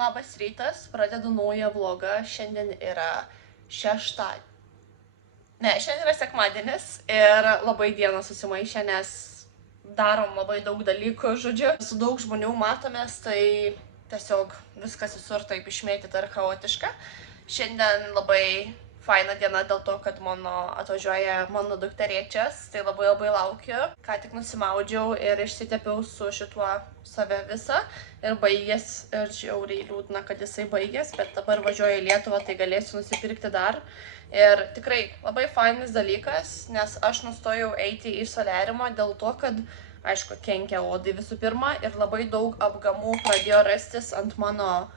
Labas rytas, pradedu naują vlogą, šiandien yra šiandien yra sekmadienis ir labai diena susimaišė, nes darom labai daug dalykų, žodžiu. Su daug žmonių matomės, tai tiesiog viskas visur taip išmėtyta ir chaotiška. Šiandien labai faina diena dėl to, kad atvažiuoja mano dukterėčias, tai labai laukiu. Ką tik nusimaudžiau ir išsitepiau su šituo save visą ir baigęs, ir žiauriai liūdna, kad jisai baigęs, bet dabar važiuoju į Lietuvą, tai galėsiu nusipirkti dar. Ir tikrai labai fainas dalykas, nes aš nustojau eiti į soliariumą dėl to, kad, aišku, kenkia odai visų pirma ir labai daug apgamų pradėjo rastis ant mano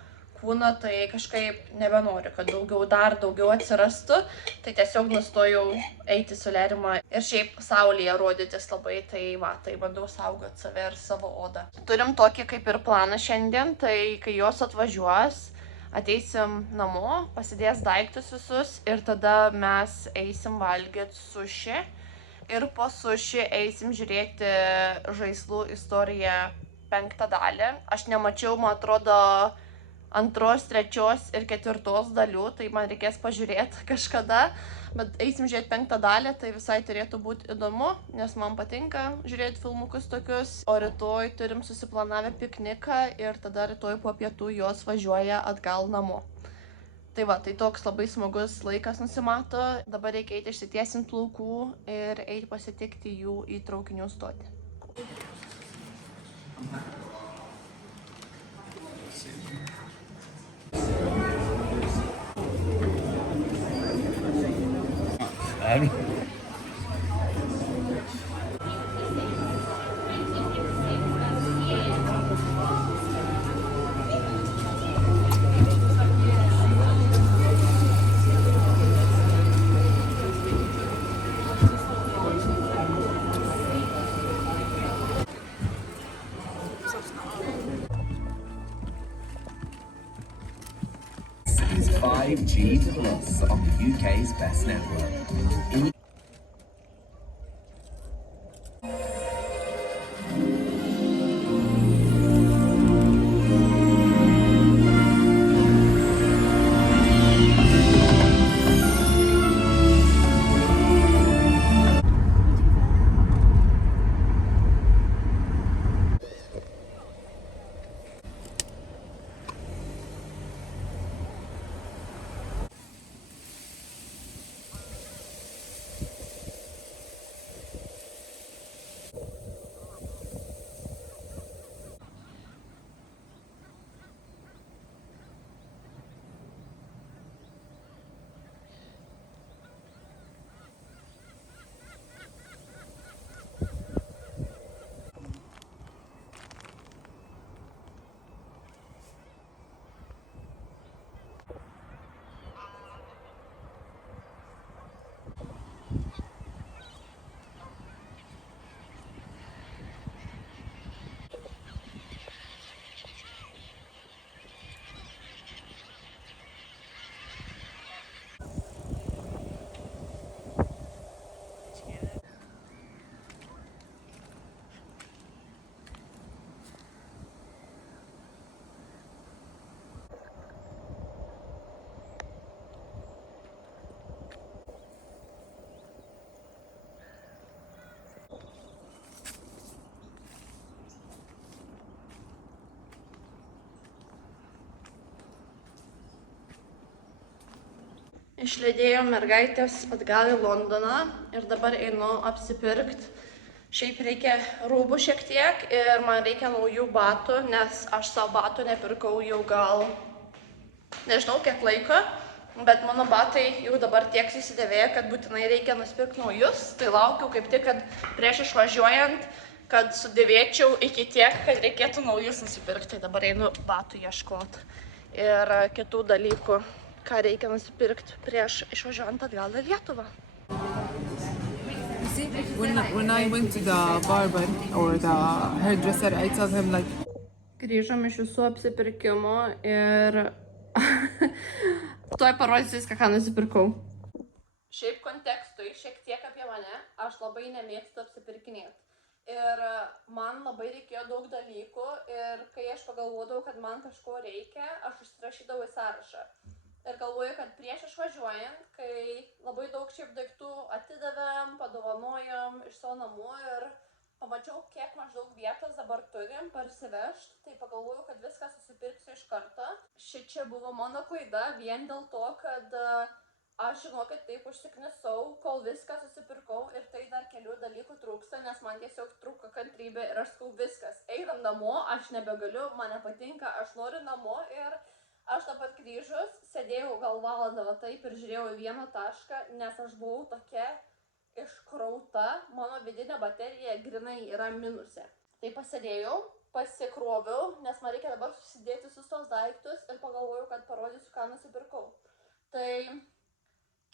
kūno, tai kažkaip nebenoriu, kad dar daugiau atsirastų, tai tiesiog nustojau eiti į soliariumą ir šiaip saulėje rodytis labai, tai bandau saugoti save ir savo odą. Turim tokį kaip ir planą šiandien, tai kai jos atvažiuos, ateisim namo, pasidės daiktus visus ir tada mes eisim valgyti suši ir po suši eisim žiūrėti Žaislų istoriją 5. dalį. Aš nemačiau, man atrodo, 2., 3. ir 4. dalių, tai man reikės pažiūrėti kažkada, bet eisim žiūrėti 5. dalį, tai visai turėtų būti įdomu, nes man patinka žiūrėti filmukus tokius, o rytoj turim susiplanavę pikniką ir tada rytoj po pietų jos važiuoja atgal namo. Tai va, tai toks labai smagus laikas nusimato, dabar reikia eiti išsitiesinti plaukų ir eiti pasitikti jų į traukinių stotį. Is 5G Plus on the UK's best network. Išlydėjau mergaitės atgal į Londoną ir dabar einu apsipirkti. Šiaip reikia rūbų šiek tiek ir man reikia naujų batų, nes aš savo batų nepirkau jau gal nežinau kiek laiko, bet mano batai jau dabar tiek susidėvėjo, kad būtinai reikia nusipirkti naujus. Tai laukiu kaip tik, kad prieš išvažiuojant, kad sudėvėčiau iki tiek, kad reikėtų naujus nusipirkti. Tai dabar einu batų ieškoti ir kitų dalykų, ką reikia nusipirkti prieš išvažiuojant atgal į Lietuvą. See, when I went to the barber or the hairdresser, I told him like... Grįžom iš visų apsipirkimo ir tuoj parodysiu viską, ką nusipirkau. Šiaip kontekstui šiek tiek apie mane, aš labai nemėgstu apsipirkinėti. Ir man labai reikėjo daug dalykų ir kai aš pagalvodavau, kad man kažko reikia, aš užsirašydavau į sąrašą. Ir galvoju, kad prieš išvažiuojant, kai labai daug šiaip daiktų atidavėm, padovanojom iš savo namų ir pamačiau, kiek maždaug vietos dabar turim parsivežti, tai pagalvoju, kad viską susipirksiu iš karto. Šičia buvo mano klaida vien dėl to, kad aš žinokit taip užsiknisau, kol viską susipirkau ir tai dar kelių dalykų trūksta, nes man tiesiog trūko kantrybė ir aš sakau viskas. Einam namo, aš nebegaliu, man nepatinka, aš noriu namo ir aš dabar grįžus, sėdėjau gal valandą va taip ir žiūrėjau į vieną tašką, nes aš buvau tokia iškrauta, mano vidinė baterija grinai yra minuse. Tai pasėdėjau, pasikroviau, nes man reikia dabar susidėti visus tos daiktus ir pagalvojau, kad parodysiu, ką nusipirkau. Tai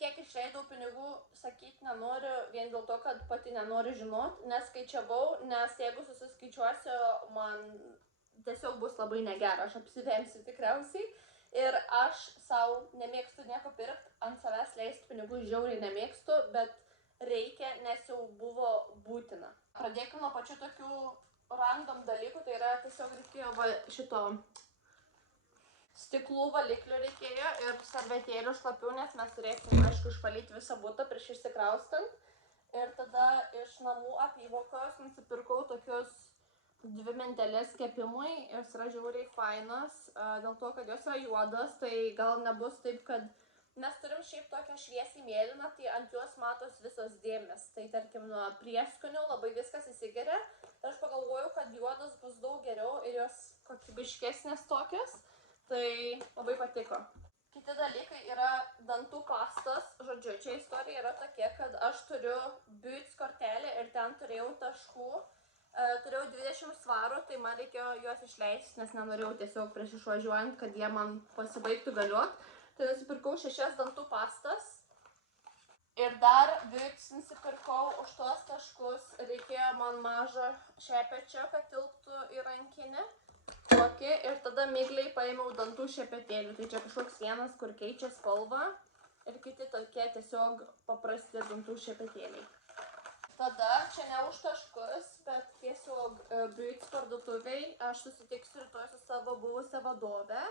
kiek išleidau pinigų, sakyti nenoriu, vien dėl to, kad pati nenoriu žinot, neskaičiavau, nes jeigu susiskaičiuosiu, man tiesiog bus labai negera, aš apsivemsiu tikriausiai. Ir aš savo nemėgstu nieko pirkti, ant savęs leisti pinigų žiauriai nemėgstu, bet reikia, nes jau buvo būtina. Pradėkime nuo pačių tokių random dalykų, tai yra tiesiog reikėjo šito stiklų valiklių reikėjo ir servetėlių šlapių, nes mes turėsim, aišku, išvalyti visą butą prieš išsikraustant. Ir tada iš namų apyvokos nusipirkau tokius 2 mentelės kepimui, jos yra žiauriai fainas, dėl to, kad jos yra juodas, tai gal nebus taip, kad mes turim šiaip tokią šviesiai mėlyną, tai ant jos matos visos dėmės. Tai tarkim nuo prieskonių labai viskas įsigeria. Ir aš pagalvojau, kad juodas bus daug geriau ir jos kokybiškesnės tokios. Tai labai patiko. Kiti dalykai yra dantų pastos. Žodžiu, čia istorija yra tokia, kad aš turiu Boots kortelę ir ten turėjau taškų. Turėjau 20 svarų, tai man reikėjo juos išleisti, nes nenorėjau tiesiog prieš išvažiuojant, kad jie man pasibaigtų galiot. Tai nusipirkau 6 dantų pastas. Ir dar Boots nusipirkau už tuos taškus. Reikėjo man mažo šepečio, kad tilptų į rankinę. Tokį, ir tada migliai paėmiau dantų šepetėlių. Tai čia kažkoks vienas, kur keičia spalvą ir kiti tokie tiesiog paprasti dantų šepetėliai. Tada čia ne už taškus, bet tiesiog Boots parduotuviai. Aš susitiksiu rytoj su savo buvusią vadovę.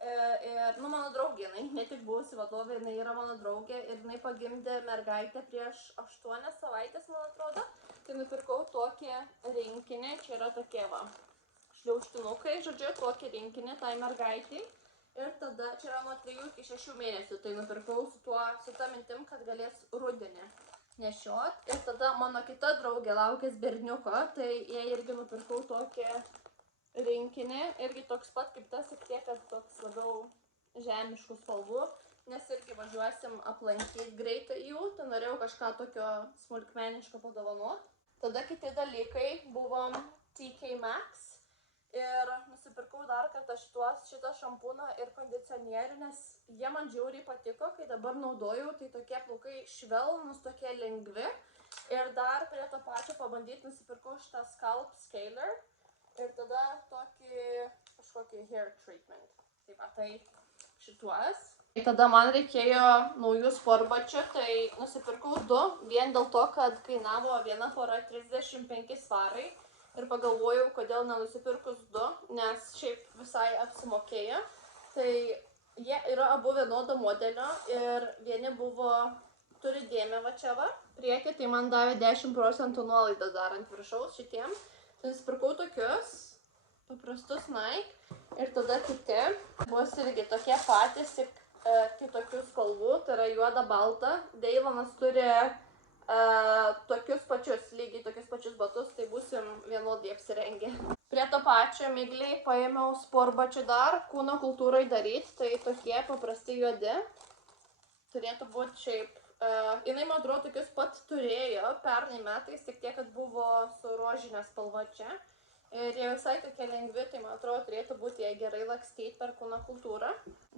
Ir, mano draugė, ne tik buvusi vadovė, jinai yra mano draugė ir jinai pagimdė mergaitę prieš 8 savaitės, man atrodo. Tai nupirkau tokį rinkinį, čia yra tokie va. Šliaužtinukai, žodžiu, tokį rinkinį tai mergaitiai. Ir tada čia yra nuo 3 iki 6 mėnesių. Tai nupirkau su ta mintim, kad galės rudenį nešiot. Ir tada mano kita draugė laukės berniuko, tai jai irgi nupirkau tokį rinkinį. Irgi toks pat kaip tas, tik tiek, kad toks labiau žemiškų spalvų. Nes irgi važiuosim aplankyti greitai jų, tai norėjau kažką tokio smulkmeniško padovanoti. Tada kiti dalykai buvo TK Maxx. Ir nusipirkau dar kartą šitą šampūną ir kondicionierių, nes jie man žiauriai patiko, kai dabar naudojau, tai tokie plaukai švelnūs, tokie lengvi. Ir dar prie to pačio pabandyti nusipirkau šitą Scalp Scaler ir tada kažkokį hair treatment. Tai va, tai šituos. Tada man reikėjo naujų sportbačių, tai nusipirkau 2, vien dėl to, kad kainavo viena pora 35 svarai. Ir pagalvojau, kodėl nenusipirkus 2, nes šiaip visai apsimokėjo. Tai jie yra abu vienodo modelio ir vieni turi dėmę va čia va, priekį, tai man davė 10% nuolaidą dar ant viršaus šitiem. Tai nusipirkau tokius, paprastus Nike ir tada kiti. Bus irgi tokie patys, tik kitokių spalvų, tai yra juoda balta. Deilonas turi lygiai tokius pačius batus, tai būsim vienodai apsirengę. Prie to pačio migliai paėmiau sportbačių dar, kūno kultūrai daryti, tai tokie paprasti juodi. Turėtų būti šiaip, jinai man atrodo tokius pat turėjo pernai metais, tik tiek, kad buvo su rožinė spalva čia. Ir jie visai tokie lengvi, tai man atrodo turėtų būti jie gerai lakstyti per kūno kultūrą.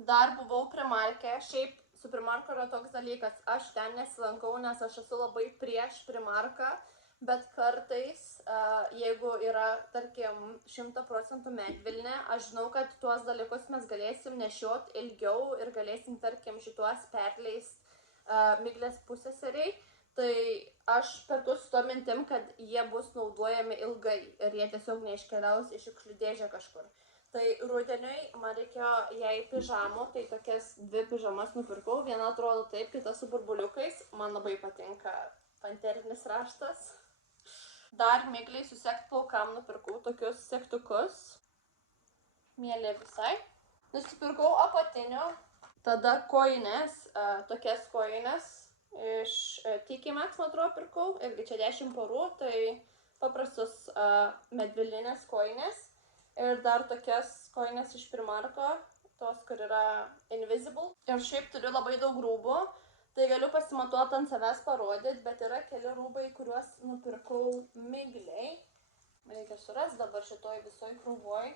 Dar buvau Primarke, šiaip su Primarku yra toks dalykas, aš ten nesilankau, nes aš esu labai prieš Primarką, bet kartais, jeigu yra, tarkim, 100% medvilnė, aš žinau, kad tuos dalykus mes galėsim nešiot ilgiau ir galėsim, tarkim, šituos perleist miglės puseseriai. Tai aš perku su to mintim, kad jie bus naudojami ilgai ir jie tiesiog neiškeliaus iš šiukšlių dėžę kažkur. Tai rudeniui man reikėjo jai pižamų, tai tokias 2 pižamas nupirkau. Viena atrodo taip, kita su burbuliukais. Man labai patinka panterinis raštas. Dar Migliai susekt plaukam nupirkau tokius segtukus. Mėly visai. Nusipirkau apatinių, tada kojines, tokias kojines iš TK Maxx, man atrodo, pirkau. Irgi čia 10 porų, tai paprastus medvilninės kojines. Ir dar tokias kojines iš Primarko, tos, kur yra invisible. Ir šiaip turiu labai daug rūbų, tai galiu pasimatuoti ant savęs parodyti, bet yra keli rūbai, kuriuos nupirkau Migliai. Reikia surasti dabar šitoj visoj krūvoj.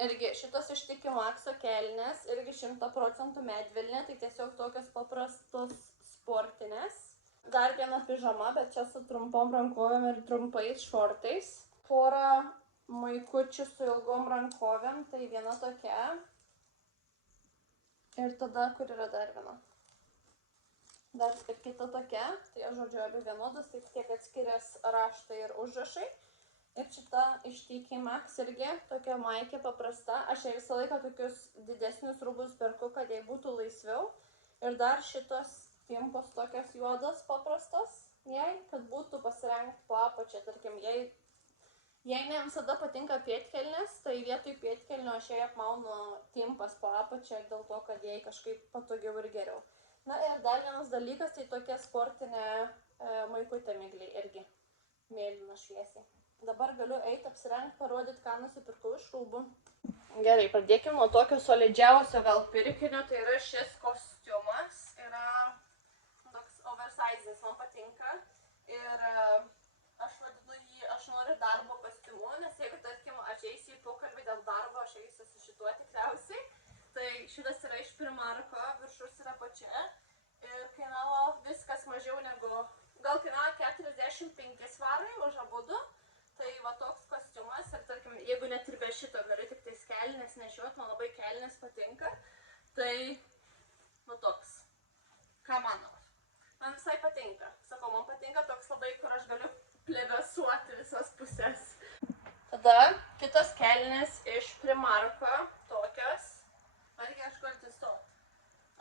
Irgi šitos iš TK Maxxo kelnės, irgi 100% medvilnė, tai tiesiog tokios paprastos sportinės. Dar viena pižama, bet čia su trumpom rankovėm ir trumpais šortais. Porą maikučių su ilgom rankovėm, tai viena tokia. Ir tada, kur yra dar viena? Dar ir kita tokia, tai aš žodžiu abi vienodas, tai tiek atskirias raštai ir užrašai. Ir šita iš TK Maxx irgi tokia maikė paprasta. Aš jai visą laiką tokius didesnius rūbus perku, kad jai būtų laisviau. Ir dar šitos timpos tokios juodos paprastos, jai, kad būtų pasirengti po apačią, tarkim, jei ne visada patinka pėdkelnės, tai vietoj pėdkelnio aš jai apmaunu timpas po apačią dėl to, kad jai kažkaip patogiau ir geriau. Na ir dar vienas dalykas, tai tokia sportinė maikutė Migliai irgi, mėlyna šviesiai. Dabar galiu eiti apsirengti, parodyti, ką nusipirkau iš rūbų. Gerai, pradėkime nuo tokio solidžiausio gal pirkinio, tai yra šis kostiumas. Yra toks oversizes, man patinka. Ir aš vadinu jį, aš noriu darbo kostiumu, nes jeigu, tarkim, aš eisiu į pokalbį dėl darbo, aš eisiu su šituo tikriausiai. Tai šitas yra iš Primarko, viršus yra apačia. Ir kainavo viskas mažiau negu, gal kainavo 45 svarai už abudu. Tai va toks kostiumas ir, tarkim, jeigu net ir be šito galiu tik tais kelnes nešiot, man labai kelnes patinka. Tai, va toks. Ką manot? Man visai patinka. Sakau, man patinka toks labai, kur aš galiu plevesuoti visas pusės. Tada kitos kelnes iš Primarko, tokios. Reikia kažkur atsistoti.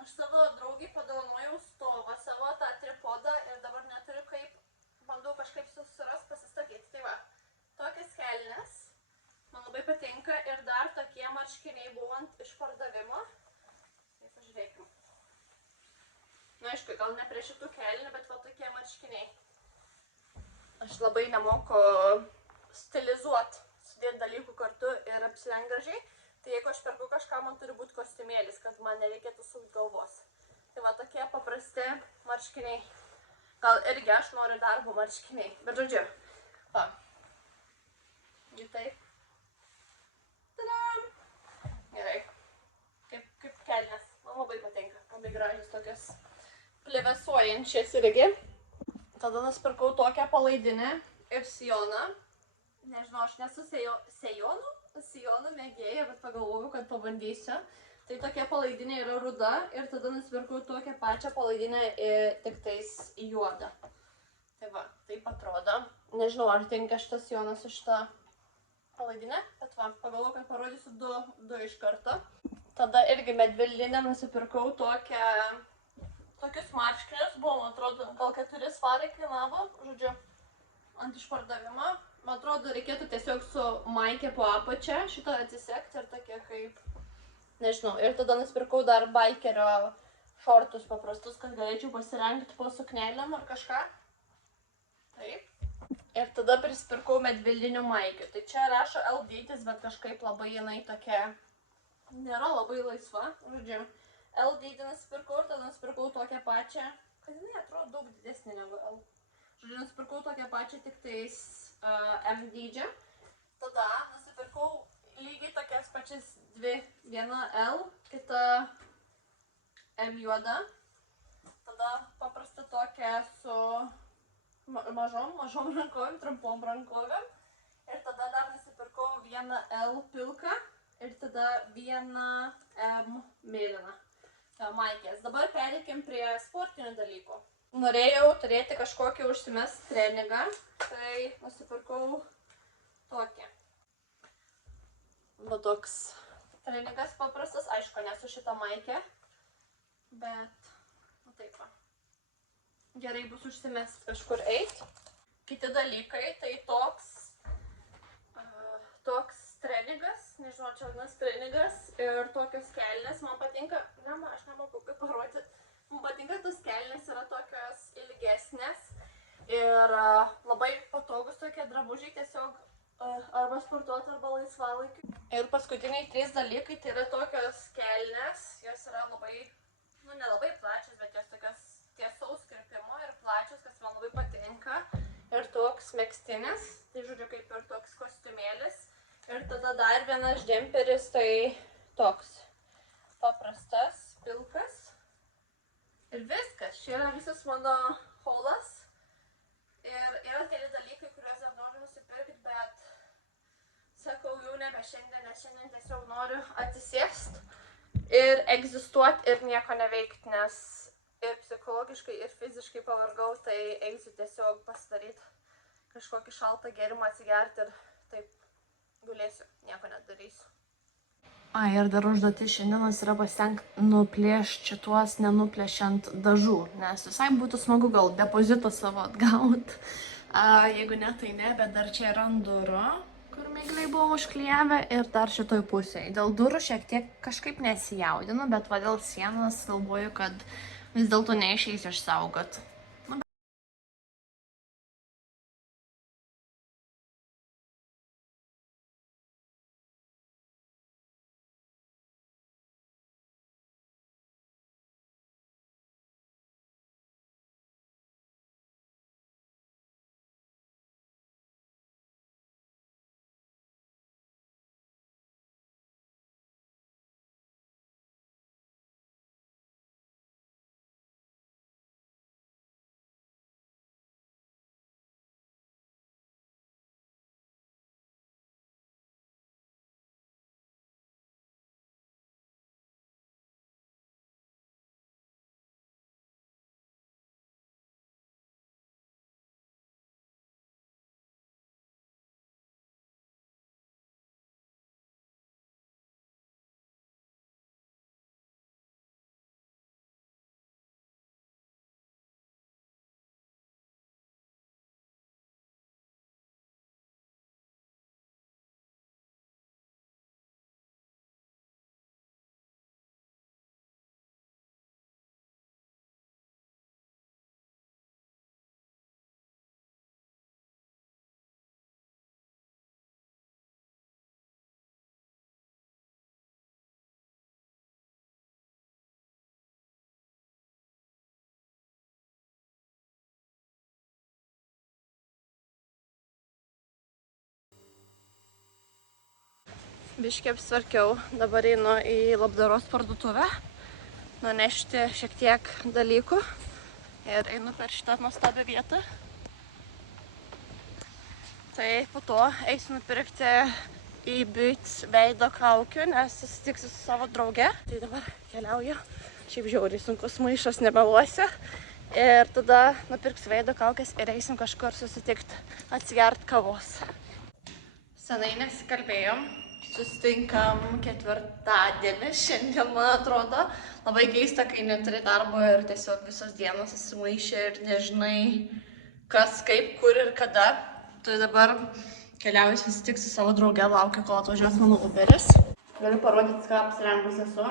Aš savo draugiai padovanojau stovą, savo tą tripodą ir dabar neturiu kaip, bandau kažkaip susirast, pasistatyti. Tai va, tokias kelnes, man labai patinka ir dar tokie marškiniai buvo ant išpardavimo. Tai pažiūrėkim. Na, aišku, gal ne prie šitų kelnių, bet va tokie marškiniai. Aš labai nemoku stilizuoti, sudėti dalykų kartu ir apsirengt gražiai. Tai jeigu aš perku kažką, man turi būti kostiumėlis, kad man nereikėtų sukt galvos. Tai va tokie paprasti marškiniai. Gal irgi aš noriu darbo marškiniai. Bet žodžiu, va. Jų taip. Tadam! Gerai. Kaip kelnes. Man labai patinka. Labai gražios tokios plevesuojančias irgi. Tada nusipirkau tokią palaidinę ir sijoną. Nežinau, aš nesu sijonų mėgėja, bet pagalvojau, kad pabandysiu. Tai tokia palaidinė yra ruda ir tada nusipirkau tokią pačią palaidinę tik tais į juodą. Tai va, taip atrodo. Nežinau, ar tinka šitas sijonas su šitą palaidinę, bet va, pagalvojau, kad parodysiu du iš karto. Tada irgi medvilninę nusipirkau tokius marškinius, buvo, man atrodo, gal 4 svarai kainavo, žodžiu, ant išpardavimo. Man atrodo, reikėtų tiesiog su maikė po apačia šitą atsisekti ir tokie kaip, nežinau. Ir tada nusipirkau dar baikerio šortus paprastus, kad galėčiau pasirengti po suknelėm ar kažką. Taip. Ir tada prisipirkau medvilninių maikių. Tai čia rašo L dydis, bet kažkaip labai jinai tokia, nėra labai laisva, žodžiu. L dydį nusipirkau ir tada nusipirkau tokią pačią, kad jinai atrodo daug didesnė negu L. Žodžiu, nusipirkau tokią pačią tik tais M dydžio. Tada nusipirkau lygiai tokias pačias dvi. Viena L, kita M juoda. Tada paprasta tokia su mažom rankovėm, trumpom rankovėm. Ir tada dar nusipirkau vieną L pilką ir tada vieną M mėlyną maikės. Dabar pereikim prie sportinių dalykų. Norėjau turėti kažkokį užsimest treningą, tai nusipirkau tokį. Va toks treningas paprastas, aišku, nesu šitą maikę, bet taip va. Gerai bus užsimest kažkur eit. Kiti dalykai, tai toks treningas, nežinau, čia vadinasi treningas ir tokios kelnės man patinka, aš nemoku kaip parodyti, man patinka tos kelnės yra tokios ilgesnės ir labai patogus tokie drabužiai tiesiog arba sportuoti arba laisvalaikiu. Ir paskutiniai 3 dalykai tai yra tokios kelnės, jos yra labai, nelabai plačios, bet jos tokios tiesaus kirpimo ir plačios, kas man labai patinka. Ir toks megztinis, tai žodžiu kaip ir toks kostiumėlis. Ir tada dar vienas džemperis, tai toks paprastas, pilkas. Ir viskas, čia yra visas mano haulas. Ir yra keli dalykai, kuriuos dar noriu nusipirkti, bet sakau jau nebe šiandien, nes šiandien tiesiog noriu atsisėst ir egzistuoti ir nieko neveikti, nes ir psichologiškai, ir fiziškai pavargau, tai eisiu tiesiog pasidaryti kažkokį šaltą gėrimą, atsigerti ir taip gulėsiu, nieko nedarysiu. Ir dar užduotis šiandienos yra pasitengti nuplėšti šituos nenuplėšiant dažų, nes visai būtų smagu gal depozitą savo atgauti. Jeigu ne, tai ne, bet dar čia yra ant durų, kur migliai buvo užklijavę ir dar šitoj pusėje. Dėl durų šiek tiek kažkaip nesijaudinu, bet va dėl sienos galvoju, kad vis dėlto neišeis išsaugot. Biškį apsvarkiau, dabar einu į labdaros parduotuvę, nunešti šiek tiek dalykų ir einu per šitą nuostabią vietą. Tai po to eisiu nupirkti į Boots veido kaukių, nes susitiksiu su savo drauge. Tai dabar keliauju, šiaip žiauriai sunkus maišas, nemeluosiu. Ir tada nupirksiu veido kaukės ir eisim kažkur susitikti, atsigert kavos. Senai nesikalbėjom. Susitinkam ketvirtadienį, šiandien, man atrodo. Labai keista, kai neturi darbo ir tiesiog visos dienos susimaišė ir nežinai kas, kaip, kur ir kada. Tai dabar keliauju susitikti su savo drauge, laukiu, kol atvažiuos mano Uberis. Galiu parodyti, ką apsirengus esu.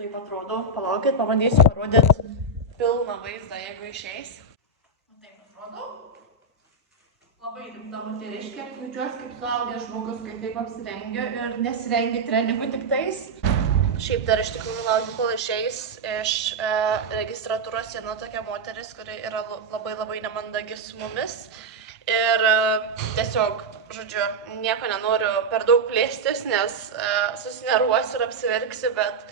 Taip atrodo, palaukit, pabandysiu parodyti pilną vaizdą, jeigu išeis. Taip atrodo. Labai rimta moteriškė, jaučiuosi kaip suaugęs žmogus, kai taip apsirengiu ir nesirengiu treningų tik tais. Šiaip dar iš tikrųjų laukiu, kol išeis iš registratūros viena tokia moteris, kuri yra labai nemandagi su mumis. Ir tiesiog, žodžiu, nieko nenoriu per daug plėstis, nes susinervuosiu ir apsiverksiu, bet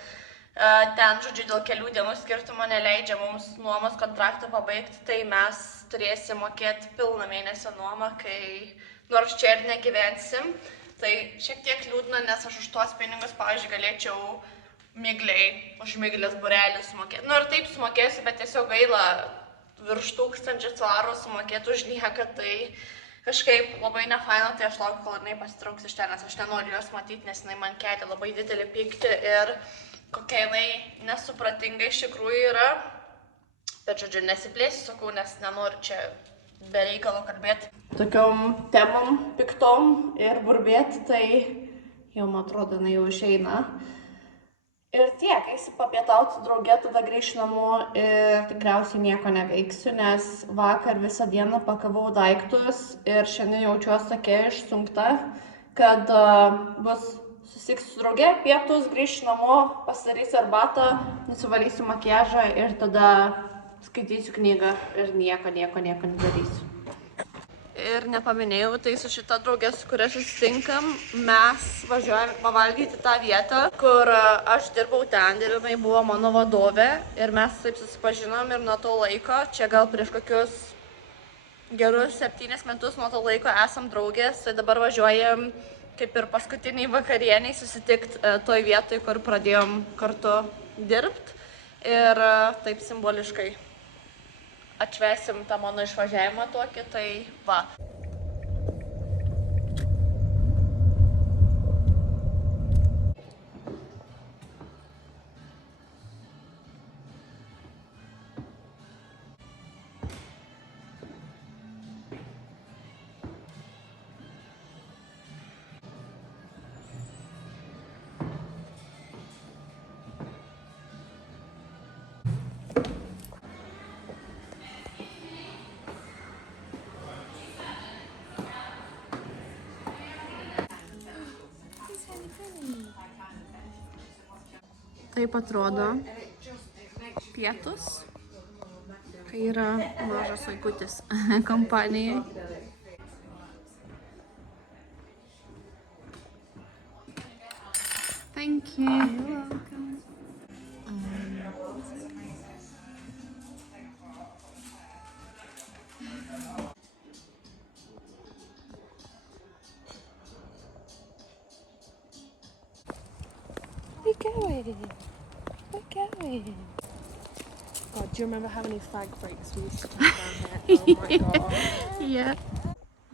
ten, žodžiu, dėl kelių dienų skirtumo neleidžia mums nuomos kontraktą pabaigti, tai mes turėsim mokėti pilną mėnesio nuomą, kai nors čia ir negyvensim. Tai šiek tiek liūdna, nes aš už tuos pinigus, pavyzdžiui, galėčiau Migliai, už Miglės burelį sumokėti. Nu ir taip sumokėsiu, bet tiesiog gaila virš 1000 svarų sumokėti už nieką, tai kažkaip labai nefaina, tai aš laukiu, kol jinai pasitrauks iš ten, nes aš nenoriu jos matyti, nes jinai man kelia labai didelį pyktį ir kokia jinai nesupratinga iš tikrųjų yra. Bet žodžiu, nesiplėsiu, sakau, nes nenoriu čia be reikalo kalbėti. Tokiom temom piktom ir burbėti, tai jau man atrodo, jinai jau išeina. Ir tiek, eisiu papietauti draugė, tada grįšiu namo ir tikriausiai nieko neveiksiu, nes vakar visą dieną pakavau daiktus ir šiandien jaučiuosi tokia išsunkta, kad bus susitiksiu su draugė, pietus, grįšiu namo, pasidarysiu arbatą, nusivalysiu makiažą ir tada skaitysiu knygą ir nieko nedarysiu. Ir nepaminėjau, tai su šita draugė, su kuria susitinkam, mes važiuojame pavalgyti tą vietą, kur aš dirbau ten ir jinai buvo mano vadovė ir mes taip susipažinom ir nuo to laiko, čia gal prieš kokius gerus 7 metus nuo to laiko esam draugės, tai dabar važiuojam kaip ir paskutiniai vakarieniai susitikti toj vietoj, kur pradėjom kartu dirbti ir taip simboliškai atšvęsim tą mano išvažiavimą tokį, tai va. Taip atrodo pietus, kai yra mažas vaikutis kompanijai. Thank you. You're welcome. Where are we going? We're going. God, do you remember how many fag breaks we used to take down here? Oh my god. Yeah.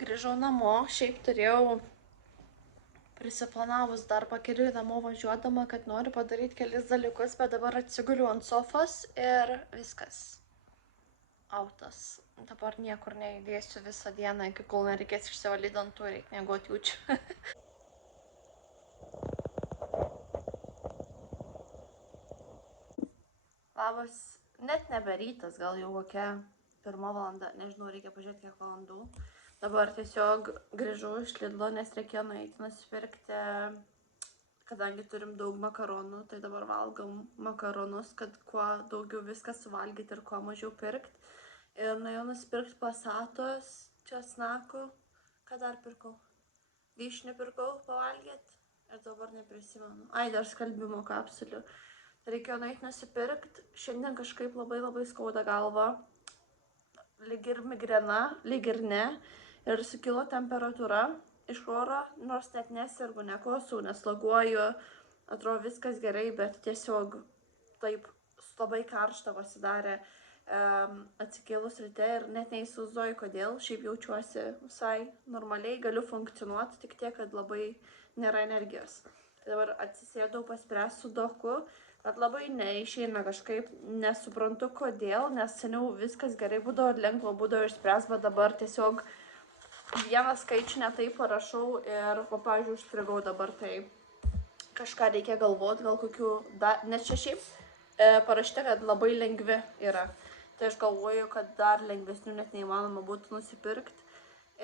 Grįžau namo, šiaip turėjau prisiplanavus dar pakeliui namo važiuodama, kad noriu padaryti kelis dalykus, bet dabar atsiguliu ant sofos ir viskas. Autas. Dabar niekur neįdėsiu visą dieną, iki kol nereikės išsivalyti dantų, reikia miegoti jaučiu. Labas, net nebe rytas, gal jau kokia 1 valanda, nežinau, reikia pažiūrėti kiek valandų. Dabar tiesiog grįžau iš Lidlo, nes reikėjo nueiti nusipirkti, kadangi turim daug makaronų, tai dabar valgom makaronus, kad kuo daugiau viską suvalgyti ir kuo mažiau pirkti. Ir nuėjau nusipirkti pasatos, česnakų, ką dar pirkau? Vyšnių pirkau pavalgyti ir dabar neprisimenu. Ai, dar skalbimo kapsulių. Reikėjo nueiti nusipirkti, šiandien kažkaip labai skauda galva, lyg ir migrena, lyg ir ne, ir sukilo temperatūra iš oro, nors net nesirgu, nekosau, neslaguoju, atrodo viskas gerai, bet tiesiog taip labai karšta pasidarė atsikėlus ryte ir net neįsivaizduoju kodėl, šiaip jaučiuosi visai normaliai, galiu funkcionuoti, tik tiek, kad labai nėra energijos. Tai dabar atsisėdau paspręsti sudoku, bet labai neišeina kažkaip, nesuprantu kodėl, nes seniau viskas gerai būdavo ir lengva būdavo išspręsti, bet dabar tiesiog vieną skaičių netaip parašau ir, pavyzdžiui, užstrigau dabar, tai kažką reikia galvoti, gal kokių, nes čia šiaip parašyta, kad labai lengvi yra. Tai aš galvoju, kad dar lengvesnių net neįmanoma būtų nusipirkti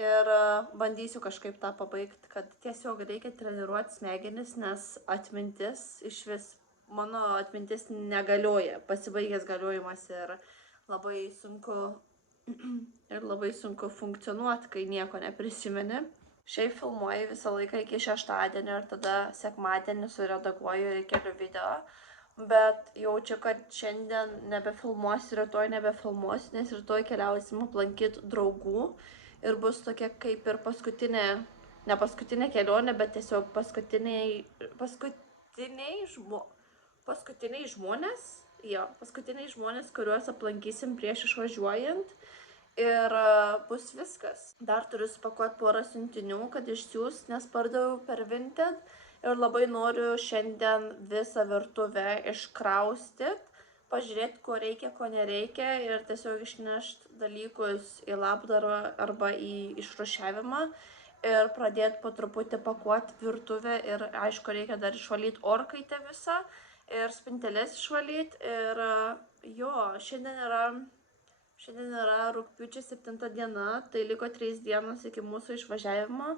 ir bandysiu kažkaip tą pabaigti, kad tiesiog reikia treniruoti smegenis, nes atmintis iš vis. Mano atmintis negalioja, pasibaigęs galiojimas ir labai sunku funkcionuoti, kai nieko neprisimeni. Šiaip filmuoju visą laiką iki šeštadienio ir tada sekmadienį suredaguoju ir keliu video, bet jaučiu, kad šiandien nebefilmuosiu, rytoj nebefilmuosiu, nes rytoj keliausim aplankyti draugų ir bus tokia kaip ir ne paskutinė kelionė, bet tiesiog paskutiniai paskutiniai žmonės, kuriuos aplankysim prieš išvažiuojant. Ir bus viskas. Dar turiu supakuoti porą siuntinių, kad išsiųs, nes pardaviau per Vinted. Ir labai noriu šiandien visą virtuvę iškraustyti, pažiūrėti, ko reikia, ko nereikia ir tiesiog išnešti dalykus į labdarą arba į išrūšiavimą. Ir pradėti po truputį pakuoti virtuvę ir aišku, reikia dar išvalyti orkaitę visą ir spinteles išvalyti. Ir jo, šiandien yra rugpjūčio 7 diena, tai liko 3 dienos iki mūsų išvažiavimo.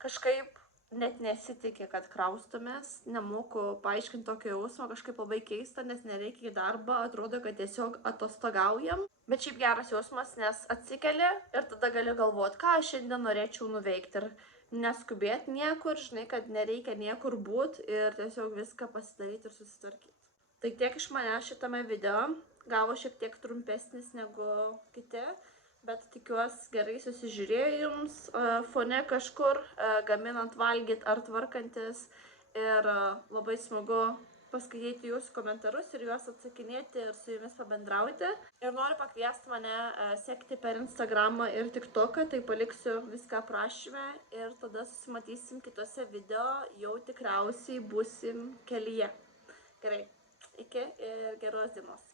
Kažkaip net nesitikė, kad kraustumės, nemoku paaiškinti tokio jausmo, kažkaip labai keista, nes nereikia į darbą, atrodo, kad tiesiog atostogaujam. Bet šiaip geras jausmas, nes atsikeli ir tada gali galvoti, ką aš šiandien norėčiau nuveikti ir neskubėti niekur, žinai, kad nereikia niekur būti ir tiesiog viską pasidaryti ir susitvarkyti. Tai tiek iš manęs šitame video, gavo šiek tiek trumpesnis negu kiti, bet tikiuosi gerai susižiūrėjo jums fone kažkur, gaminant valgyti ar tvarkantis ir labai smagu paskaityti jūsų komentarus ir juos atsakinėti ir su jumis pabendrauti. Ir noriu pakviesti mane sekti per Instagramą ir TikToką, tai paliksiu viską aprašyme ir tada susimatysim kitose video, jau tikriausiai būsim kelyje. Gerai, iki ir geros dienos.